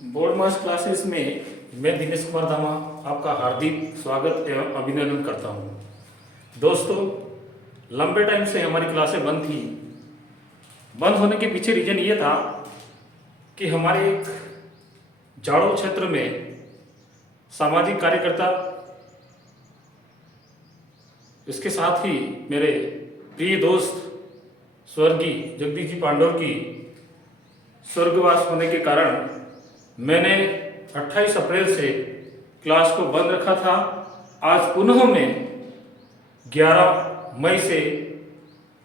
Board मास classes में मैं दिनेश कुमार धामा आपका हार्दिक स्वागत एवं अभिनंदन करता हूं। दोस्तों, लंबे टाइम से हमारी क्लासें बंद थी। बंद होने के पीछे रीजन ये था कि हमारे एक जाड़ो क्षेत्र में सामाजिक कार्यकर्ता, इसके साथ ही मेरे प्रिय दोस्त स्वर्गीय जगदीश जी पांडव की स्वर्गवास होने के कारण मैंने 28 अप्रैल से क्लास को बंद रखा था। आज पुनः मैं 11 मई से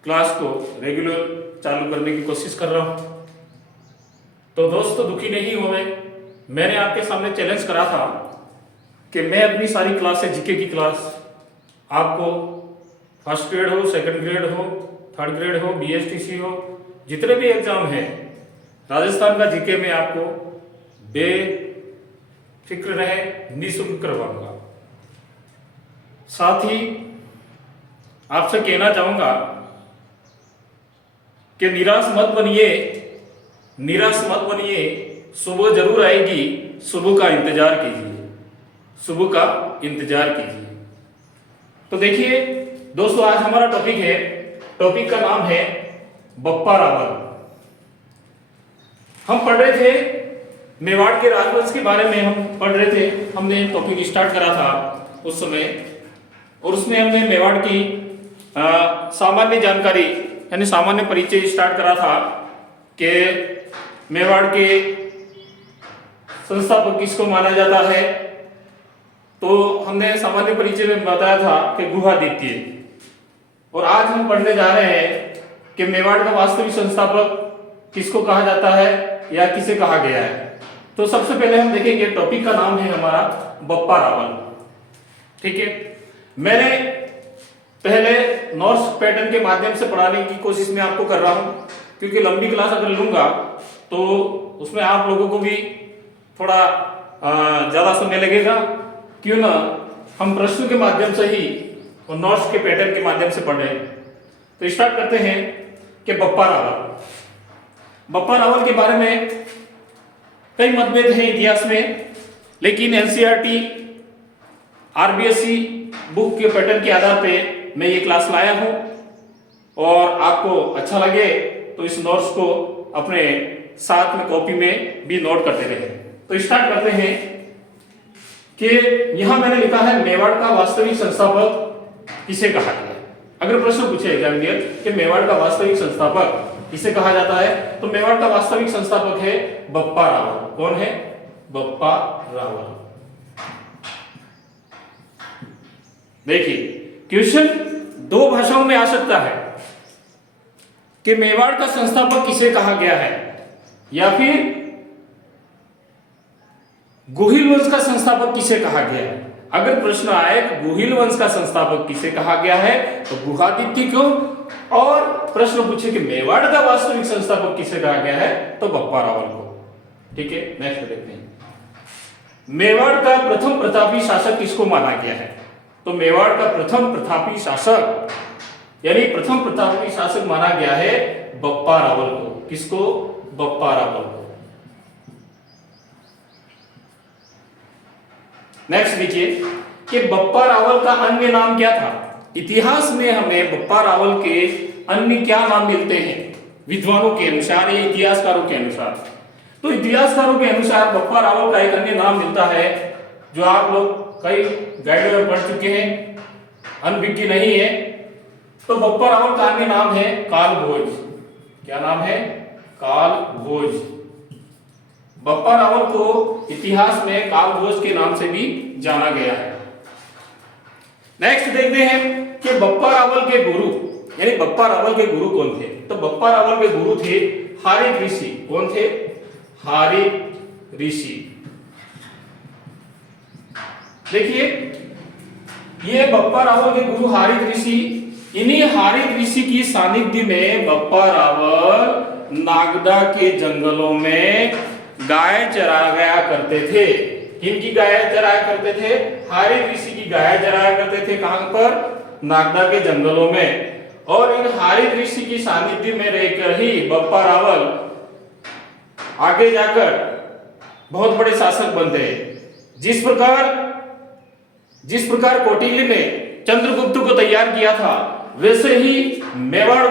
क्लास को रेगुलर चालू करने की कोशिश कर रहा हूँ। तो दोस्तों, दुखी नहीं हुए। मैंने आपके सामने चैलेंज करा था कि मैं अपनी सारी क्लासें, जीके की क्लास आपको फर्स्ट ग्रेड हो, सेकंड ग्रेड हो, थर्ड ग्रेड हो, बीएसटीसी हो, जितने भी एग्जाम हैं राजस्थान का जीके में आपको बेफिक्र रहे निःशुल्क करवाऊंगा। साथ ही आपसे कहना चाहूंगा कि निराश मत बनिए। सुबह जरूर आएगी, सुबह का इंतजार कीजिए। तो देखिए दोस्तों, आज हमारा टॉपिक का नाम है बप्पा रावल। हम पढ़ रहे थे मेवाड़ के राजवंश के बारे में, हम पढ़ रहे थे। हमने टॉपिक स्टार्ट करा था उस समय, और उसमें हमने मेवाड़ की सामान्य जानकारी यानी सामान्य परिचय स्टार्ट करा था कि मेवाड़ के संस्थापक किसको माना जाता है। तो हमने सामान्य परिचय में बताया था कि गुहादित्य। और आज हम पढ़ने जा रहे हैं कि मेवाड़ का वास्तविक संस्थापक किसको कहा जाता है या किसे कहा गया है। तो सबसे पहले हम देखेंगे, टॉपिक का नाम है हमारा बप्पा रावल। ठीक है, मैंने पहले नॉर्स पैटर्न के माध्यम से पढ़ाने की कोशिश में आपको कर रहा हूं, क्योंकि लंबी क्लास अगर लूंगा तो उसमें आप लोगों को भी थोड़ा ज्यादा समय लगेगा। क्यों ना हम प्रश्नों के माध्यम से ही और नॉर्स के पैटर्न के माध्यम से पढ़े। तो स्टार्ट करते हैं कि बप्पा रावल के बारे में कई मतभेद हैं इतिहास में, लेकिन एनसीईआरटी आरबीएसई बुक के पैटर्न के आधार पे मैं ये क्लास लाया हूं। और आपको अच्छा लगे तो इस नोट्स को अपने साथ में कॉपी में भी नोट करते रहे। तो स्टार्ट करते हैं कि यहां मैंने लिखा है मेवाड़ का वास्तविक संस्थापक किसे कहा गया। अगर प्रश्न पूछे एग्जामिनर कि मेवाड़ का वास्तविक संस्थापक किसे कहा जाता है, तो मेवाड़ का वास्तविक संस्थापक है बप्पा रावल। कौन है? बप्पा रावल। देखिए, क्वेश्चन दो भाषाओं में आ सकता है कि मेवाड़ का संस्थापक किसे कहा गया है, या फिर गुहिल वंश का संस्थापक किसे कहा गया है। अगर प्रश्न आए कि गुहिल वंश का संस्थापक किसे कहा गया है तो गुहादित्य को, और प्रश्न पूछे कि मेवाड़ का वास्तविक संस्थापक किसे कहा गया है तो बप्पा रावल को। ठीक है, नेक्स्ट देखते हैं। मेवाड़ का प्रथम प्रतापी शासक किसको माना गया है, तो मेवाड़ का प्रथम प्रतापी शासक यानी प्रथम प्रतापी शासक माना गया है बप्पा रावल को। किसको? बप्पा रावल को। नेक्स्ट देखिए कि बप्पा रावल का अन्य नाम क्या था। इतिहास में हमें बप्पा रावल के अन्य क्या नाम मिलते हैं विद्वानों के अनुसार या इतिहासकारों के अनुसार। तो इतिहासकारों के अनुसार बप्पा रावल का एक अन्य नाम मिलता है जो आप लोग कई गाइड में पढ़ चुके हैं, अनभिज्ञ नहीं है। तो बप्पा रावल का अन्य नाम है कालभोज। क्या नाम है? कालभोज। बप्पा रावल को इतिहास में कालभोज के नाम से भी जाना गया है। नेक्स्ट देखते हैं कि बप्पा रावल के गुरु यानी बप्पा रावल के गुरु कौन थे। तो बप्पा रावल के गुरु थे हारित ऋषि। कौन थे? हारित ऋषि। देखिए, ये बप्पा रावल के गुरु हारित ऋषि, इन्हीं हारित ऋषि की सानिध्य में बप्पा रावल नागदा के जंगलों में गाय चराया करते थे। किनकी गाय चराया करते थे? हारित ऋषि की गाय चराया करते थे। कहां पर? नागदा के जंगलों में। और इन हारित ऋषि की सानिध्य में रहकर ही बप्पा रावल आगे जाकर बहुत बड़े शासक बनते हैं। जिस प्रकार कौटिल्य ने चंद्रगुप्त को तैयार किया था, वैसे ही मेवाड़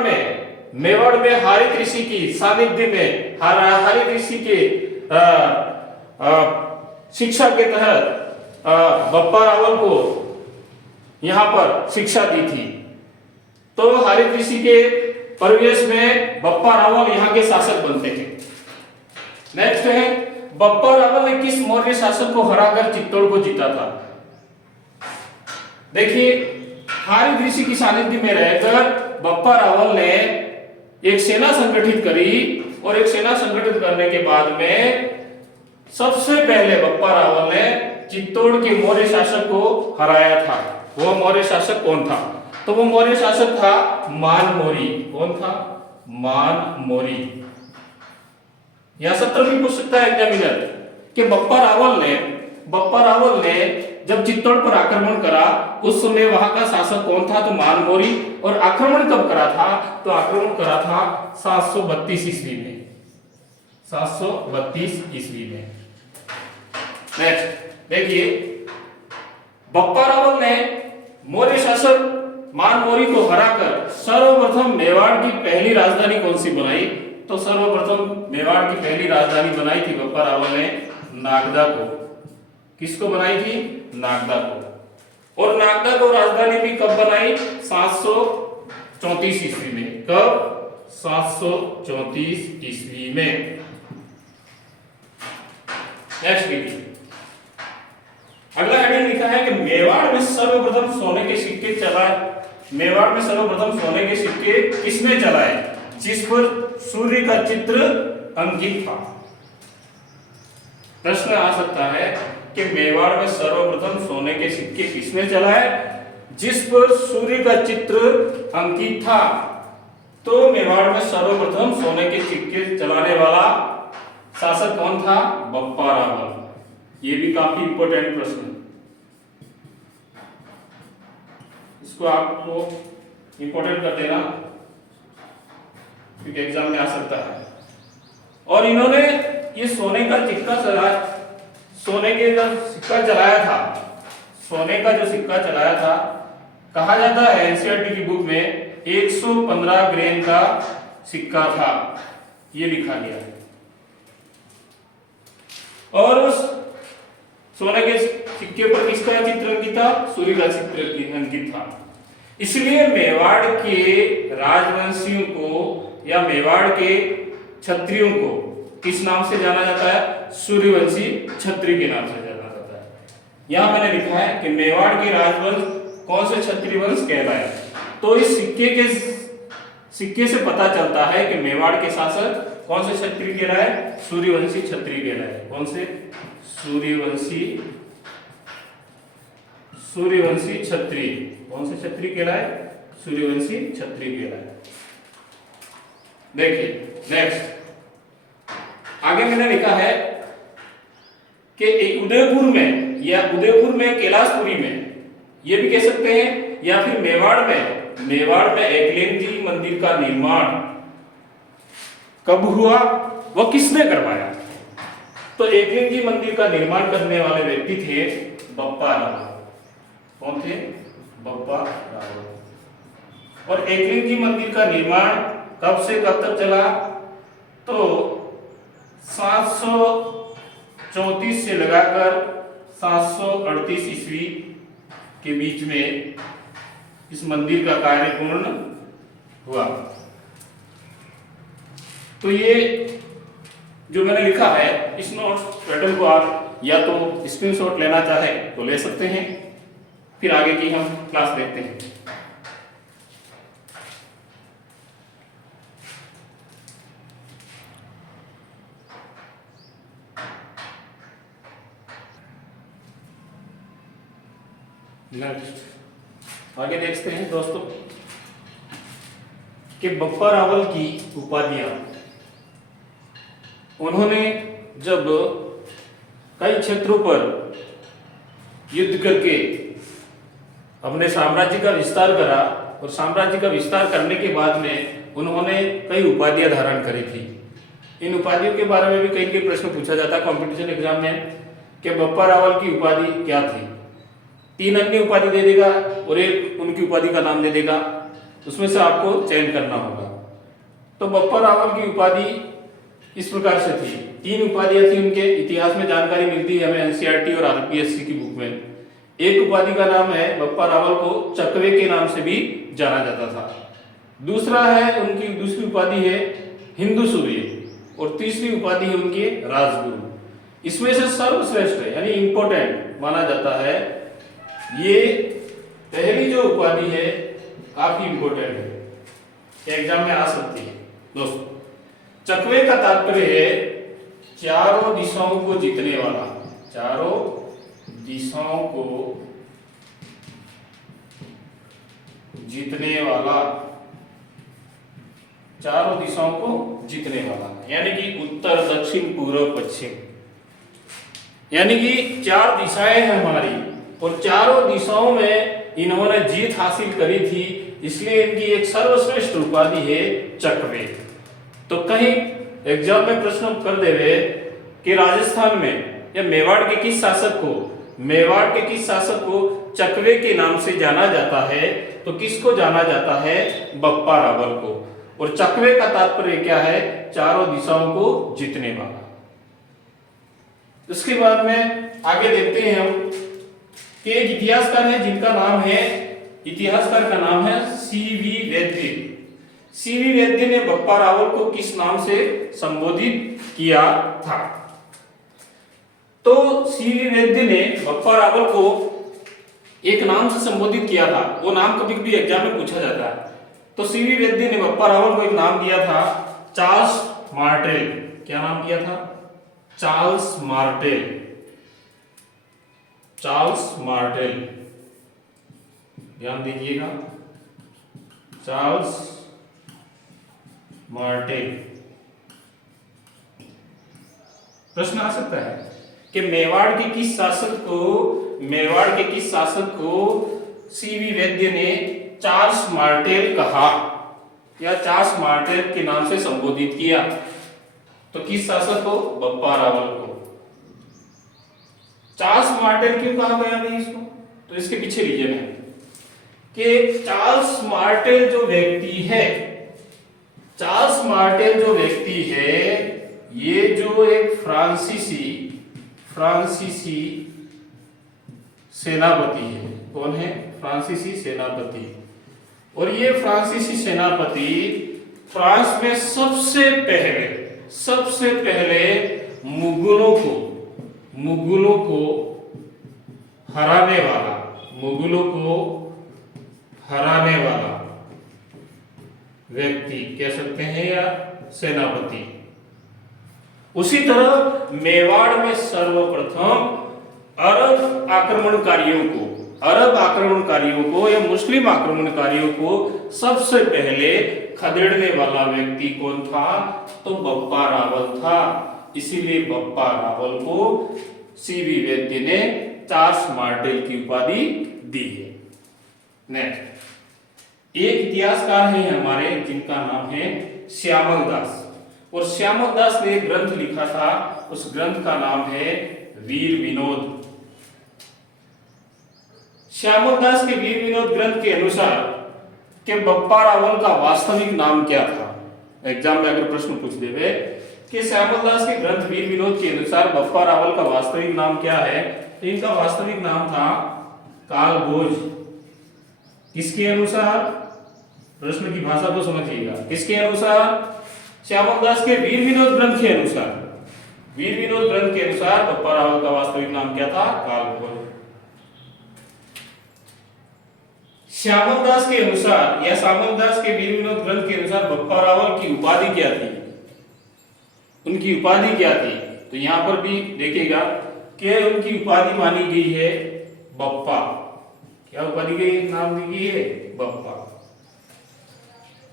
में हारित ऋषि की सानिध्य में हारित ऋषि के शिक्षा के तहत बप्पा रावल को यहाँ पर शिक्षा दी थी। तो हारित ऋषि के परिवेश में बप्पा रावल यहाँ के शासक बनते हैं। नेक्स्ट है, बप्पा रावल ने किस मौर्य शासक को हराकर चित्तौड़ को जीता था? देखिए, हारित ऋषि की सानिध्य में रहकर बप्पा रावल ने एक सेना संगठित करी और एक सेना संगठित करने के बाद में सबसे पहले बप्पा रावल ने चित्तौड़ के मौर्य शासक को हराया था। वो मौर्य शासक कौन था? तो वो मौर्य शासक था मान मौर्य। कौन था? मान मौर्य। यह सत्र भी पूछ सकता है एग्जामिनर कि बप्पा रावल ने जब चित्तौड़ पर आक्रमण करा, उस समय वहां का शासक कौन था? तो मान मौर्य। और आक्रमण कब करा था? तो आक्रमण करा था 732 ईस्वी में। 732 ईस्वी में। नेक्स्ट देखिए, बप्पा रावल ने मौर्य शासक मान मौर्य को हराकर सर्वप्रथम मेवाड़ की पहली राजधानी कौन सी बनाई? तो सर्वप्रथम मेवाड़ की पहली राजधानी बनाई थी बप्पा रावल ने नागदा को। किसको बनाई थी? नागदा को। और नागदा को राजधानी भी कब बनाई? 734 ईस्वी में। कब? 734 ईस्वी में। नेक्स्ट देखिए, अगला हेडिंग लिखा है कि मेवाड़ में सर्वप्रथम सोने के सिक्के किसने चलाए जिस पर सूर्य का चित्र अंकित था? प्रश्न आ सकता है कि मेवाड़ में सर्वप्रथम सोने के सिक्के किसने चलाए जिस पर सूर्य का चित्र अंकित था? तो मेवाड़ में सर्वप्रथम सोने के सिक्के चलाने वाला शासक कौन था? बप्पा रावल। ये भी काफी इंपॉर्टेंट प्रश्न, इसको आपको इंपॉर्टेंट कर देना क्योंकि एग्जाम में आ सकता है। और इन्होंने ये सोने का सिक्का चलाया था, कहा जाता है एनसीईआरटी की बुक में 115 ग्रेन का सिक्का था, ये लिखा गया है। और उस सोने के सिक्के पर किसका चित्र अंकित था? सूर्य का चित्र अंकित था। इसलिए मेवाड़ के राजवंशियों को या मेवाड़ के क्षत्रियों को किस नाम से जाना जाता है? सूर्यवंशी क्षत्रिय के नाम से जाना जाता है। यहां मैंने लिखा है कि मेवाड़ के राजवंश कौन से क्षत्रिय वंश कहलाए। तो इस सिक्के से पता चलता है कि मेवाड़ के शासक कौन से क्षत्रिय कहलाए? सूर्यवंशी क्षत्रिय कहलाए। कौन से? सूर्यवंशी क्षत्रिय। कौन से क्षत्रिय कहलाए? सूर्यवंशी क्षत्रिय कहलाए। देखिए नेक्स्ट, आगे मैंने लिखा है कि उदयपुर में कैलाशपुरी में, ये भी कह सकते हैं, या फिर मेवाड़ में एकलिंगजी मंदिर का निर्माण कब हुआ, वो किसने करवाया? तो एकलिंगजी मंदिर का निर्माण करने वाले व्यक्ति थे बप्पा रावल। कौन थे? बप्पा रावल। और एकलिंगजी मंदिर का निर्माण कब से कब तक चला? तो 734 से लगाकर 738 ईस्वी के बीच में इस मंदिर का कार्य पूर्ण हुआ। तो ये जो मैंने लिखा है, इस नोट पैटर्न को आप या तो स्क्रीनशॉट लेना चाहे तो ले सकते हैं, फिर आगे की हम क्लास देखते हैं। नेक्स्ट आगे देखते हैं दोस्तों कि बप्पा रावल की उपाधियां, उन्होंने जब कई क्षेत्रों पर युद्ध करके अपने साम्राज्य का विस्तार करा और साम्राज्य का विस्तार करने के बाद में उन्होंने कई उपाधियां धारण करी थी। इन उपाधियों के बारे में भी कई कई प्रश्न पूछा जाता है कंपटीशन एग्जाम में कि बप्पा रावल की उपाधि क्या थी। 3 अन्य उपाधि दे देगा और एक उनकी उपाधि का नाम दे देगा, उसमें से आपको चयन करना होगा। तो बप्पा रावल की उपाधि इस प्रकार से थी, 3 उपाधियां थी उनके। इतिहास में जानकारी मिलती है हमें एनसीईआरटी और आरपीएससी की बुक में। एक उपाधि का नाम है, बप्पा रावल को चकवे के नाम से भी जाना जाता था। दूसरा है, उनकी दूसरी उपाधि है हिंदू सूर्य, और तीसरी उपाधि है उनकी राजगुरु। इसमें से सर्वश्रेष्ठ यानी इंपॉर्टेंट माना जाता है ये पहली जो उपाधि है, काफी इंपॉर्टेंट है, एग्जाम में आ सकती है दोस्तों। चकवे का तात्पर्य है चारों दिशाओं को जीतने वाला, चारों दिशाओं को जीतने वाला, चारों दिशाओं को जीतने वाला, यानी कि उत्तर दक्षिण पूर्व पश्चिम, यानी कि 4 दिशाएं हैं हमारी और चारों दिशाओं में इन्होंने जीत हासिल करी थी, इसलिए इनकी एक सर्वश्रेष्ठ उपाधि है चकवे। तो कहीं एग्जाम में प्रश्न कर देवे कि राजस्थान में या मेवाड़ के किस शासक को, मेवाड़ के किस शासक को चकवे के नाम से जाना जाता है, तो किसको जाना जाता है? बप्पा रावल को। और चकवे का तात्पर्य क्या है? चारों दिशाओं को जीतने वाला। उसके बाद में आगे देखते हैं हम कि एक इतिहासकार है जिनका नाम है, इतिहासकार का नाम है सीवी वैद्य। सीवी वैद्य ने बप्पा रावल को किस नाम से संबोधित किया था? तो सीवी वैद्य ने बप्पा रावल को एक नाम से संबोधित किया था, वो नाम कभी कभी एग्जाम में पूछा जाता है। तो सीवी वैद्य ने बप्पा रावल को एक नाम दिया था चार्ल्स मार्टेल। क्या नाम दिया था? Charles Martel. चार्ल्स मार्टेल, ध्यान दीजिएगा, चार्ल्स मार्टेल। प्रश्न आ सकता है कि मेवाड़ के किस शासक को, मेवाड़ के किस शासक को सीवी वैद्य ने चार्ल्स मार्टेल कहा या चार्ल्स मार्टेल के नाम से संबोधित किया? तो किस शासक को? बप्पा रावल को। चार्ल्स मार्टेल क्यों कहा गया भाई इसको? तो इसके पीछे रीजन है कि चार्ल्स मार्टेल जो व्यक्ति है, चार्ल्स मार्टेल जो व्यक्ति है, ये जो एक फ्रांसीसी सेनापति है। कौन है? फ्रांसीसी सेनापति। और ये फ्रांसीसी सेनापति फ्रांस में सबसे पहले मुगलों को हराने वाला, मुगलों को हराने वाला व्यक्ति कह सकते हैं या सेनापति। उसी तरह मेवाड़ में सर्वप्रथम अरब आक्रमणकारियों को या मुस्लिम आक्रमणकारियों को सबसे पहले खदेड़ने वाला व्यक्ति कौन था? तो बप्पा रावल था। इसीलिए बप्पा रावल को सीवी वैद्य ने चार्ल्स मार्टेल की उपाधि दी है। नेक्स्ट, एक इतिहासकार है हमारे जिनका नाम है श्यामल दास, और श्यामल दास ने एक ग्रंथ लिखा था, उस ग्रंथ का नाम है वीर विनोद। श्यामल दास के वीर विनोद ग्रंथ के अनुसार कि बप्पा रावल का वास्तविक नाम क्या था? एग्जाम में अगर प्रश्न पूछ देवे कि श्यामल दास के ग्रंथ वीर विनोद के अनुसार बप्पा रावल का वास्तविक नाम क्या है, तो इनका वास्तविक नाम था कालभोज। किसके अनुसार? प्रश्न की भाषा को समझिएगा। किसके अनुसार? श्यामल दास के वीर विनोद ग्रंथ के अनुसार। वीर विनोद ग्रंथ के अनुसार बप्पा रावल का वास्तविक नाम क्या था? कालभोज। श्यामल दास के अनुसार या श्यामल दास के वीर विनोद ग्रंथ के अनुसार बप्पा रावल की उपाधि क्या थी? उनकी उपाधि क्या थी? तो यहां पर भी देखिएगा कि उनकी उपाधि मानी गई है बप्पा। क्या उपाधि गई नाम दी गई है? बप्पा।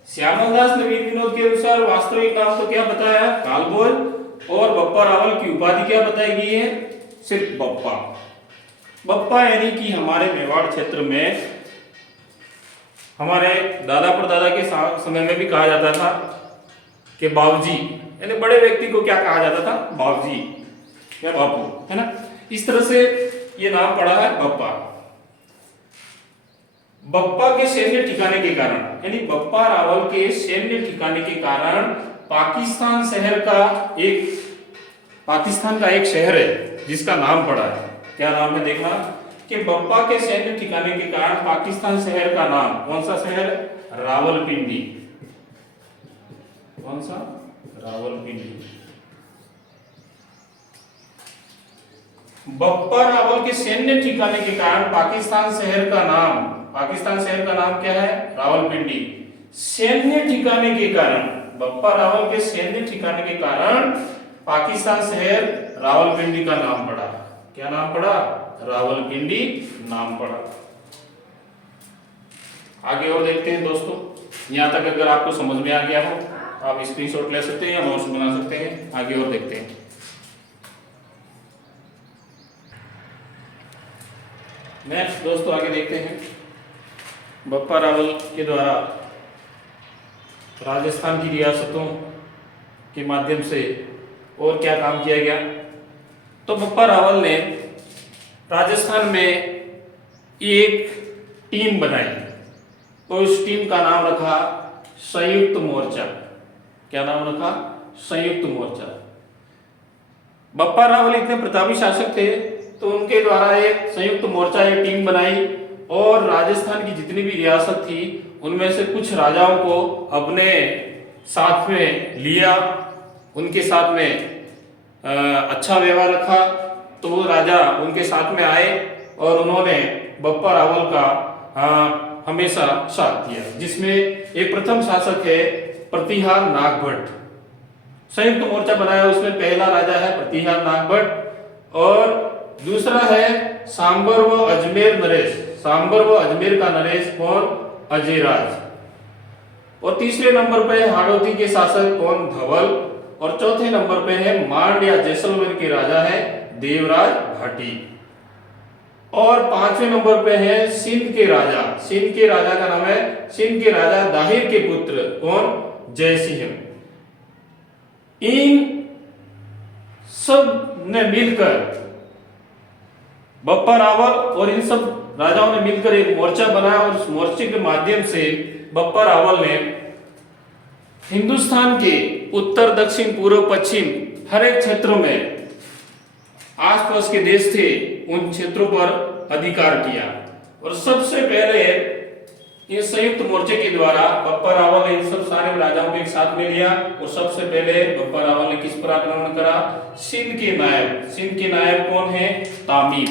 श्यामल दास ने वीर विनोद के अनुसार वास्तविक नाम तो क्या बताया? कालभोज। और बप्पा रावल की उपाधि क्या बताई गई है? सिर्फ बप्पा। बप्पा यानी कि हमारे मेवाड़ क्षेत्र में हमारे दादा परदादा के समय में भी कहा जाता था कि बाबूजी, यानी बड़े व्यक्ति को क्या कहा जाता था, बाबूजी या बापू, है ना। इस तरह से ये नाम पड़ा है बप्पा। बप्पा के सैन्य ठिकाने के कारण, यानी बप्पा रावल के सैन्य ठिकाने के कारण पाकिस्तान का एक शहर है जिसका नाम पड़ा है। क्या नाम है देखना कि बप्पा के सैन्य ठिकाने के कारण पाकिस्तान शहर का नाम, कौन सा शहर, रावलपिंडी। कौन सा, रावलपिंडी। बप्पा रावल के सैन्य ठिकाने के कारण पाकिस्तान शहर का नाम क्या है, रावलपिंडी। सैन्य ठिकाने के कारण, बप्पा रावल के सैन्य ठिकाने के कारण पाकिस्तान शहर रावलपिंडी का नाम पड़ा। क्या नाम पड़ा, रावलपिंडी नाम पड़ा। आगे और देखते हैं दोस्तों। यहां तक अगर आपको समझ में आ गया हो आप स्क्रीनशॉट ले सकते हैं या नोट्स बना सकते हैं। आगे और देखते हैं। नेक्स्ट दोस्तों आगे देखते हैं। बप्पा रावल के द्वारा राजस्थान की रियासतों के माध्यम से और क्या काम किया गया, तो बप्पा रावल ने राजस्थान में एक टीम बनाई और उस टीम का नाम रखा संयुक्त मोर्चा। क्या नाम रखा, संयुक्त मोर्चा। बप्पा रावल इतने प्रतापी शासक थे तो उनके द्वारा एक संयुक्त मोर्चा, एक टीम बनाई और राजस्थान की जितनी भी रियासत थी उनमें से कुछ राजाओं को अपने साथ में लिया, उनके साथ में अच्छा व्यवहार रखा, तो वो राजा उनके साथ में आए और उन्होंने बप्पा रावल का हमेशा साथ दिया। जिसमें एक प्रथम शासक है प्रतिहार नागभट्ट। संयुक्त मोर्चा बनाया, उसमें पहला राजा है प्रतिहार नागभट्ट और दूसरा है सांबर व अजमेर नरेश। सांबर व अजमेर का नरेश कौन, अजयराज। और तीसरे नंबर पे हाड़ौती के शासक कौन, धवल। और चौथे नंबर पे है मांड या जैसलमेर के राजा है देवराज भाटी। और पांचवें नंबर पे है सिंध के राजा। सिंध के राजा का नाम है, सिंध के राजा दाहिर के पुत्र कौन, जयसिंह। इन सब ने मिलकर, बप्पा रावल और इन सब राजाओं ने मिलकर एक मोर्चा बनाया और उस मोर्चे के माध्यम से बप्पा रावल ने हिंदुस्तान के उत्तर, दक्षिण, पूर्व, पश्चिम हर एक क्षेत्रों में आसपास के देश थे उन क्षेत्रों पर अधिकार किया। और सबसे पहले इस संयुक्त मोर्चे के द्वारा बप्पा रावल ने इन सब सारे राजाओं को एक साथ में लिया और सबसे पहले बप्पा रावल ने किस पर आक्रमण करा, सिंध के नायब। सिंध के नायब कौन है, तामीम।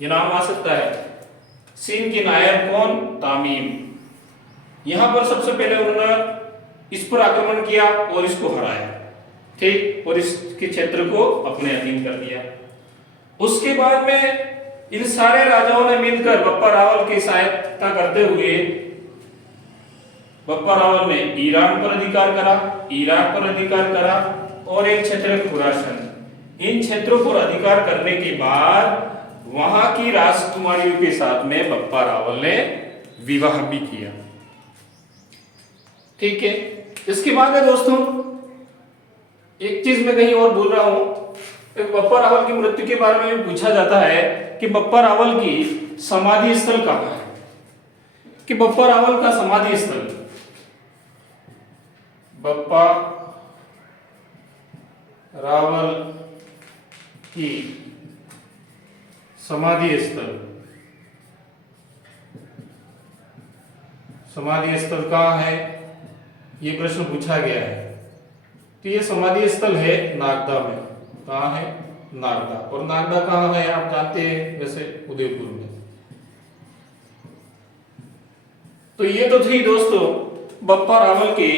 ये नाम आ सकता है, सिंध के नायब कौन, तामीम। यहां पर सबसे पहले उन्होंने इस पर आक्रमण किया और इसको हराया, ठीक, और इसके क्षेत्र को अपने अधीन कर दिया। उसके बाद में इन सारे राजाओं ने मिलकर बप्पा रावल की सहायता करते हुए बप्पा रावल ने ईरान पर अधिकार करा, इराक पर अधिकार करा और एक क्षेत्र खुरासन। इन क्षेत्रों पर अधिकार करने के बाद वहां की राजकुमारियों के साथ में बप्पा रावल ने विवाह भी किया, ठीक है। इसके बाद है दोस्तों एक चीज मैं कहीं और बोल रहा हूं, बप्पा रावल की मृत्यु के बारे में पूछा जाता है कि बप्पा रावल की समाधि स्थल कहां है, कि बप्पा रावल का समाधि स्थल, बप्पा रावल की समाधि स्थल कहां है, ये प्रश्न पूछा गया है। तो ये समाधि स्थल है नागदा में। कहां है, नागदा। और नागदा कहां है आप जानते हैं, वैसे उदयपुर में। तो ये तो थी दोस्तों बप्पा रावल के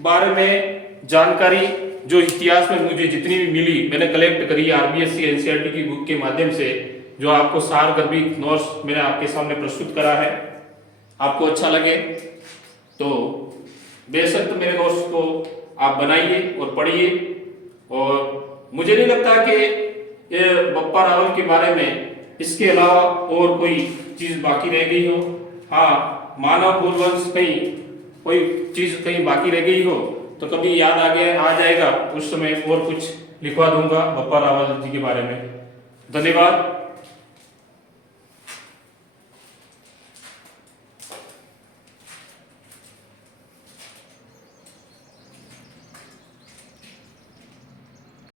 बारे में जानकारी, जो इतिहास में मुझे जितनी भी मिली मैंने कलेक्ट करी आरबीएससी एनसीईआरटी की बुक के माध्यम से, जो आपको सारगर्भित नोट्स मैंने आपके सामने प्रस्तुत करा है। आपको अच्छा लगे तो बेशक तो मेरे नोट्स को आप बनाइए और पढ़िए। और मुझे नहीं लगता कि ये बप्पा रावल के बारे में इसके अलावा और कोई चीज बाकी रह गई हो। हाँ, मानव पूर्ववंश कहीं कोई चीज कहीं बाकी रह गई हो तो कभी याद आ जाएगा उस समय और कुछ लिखवा दूंगा बप्पा रावल जी के बारे में। धन्यवाद।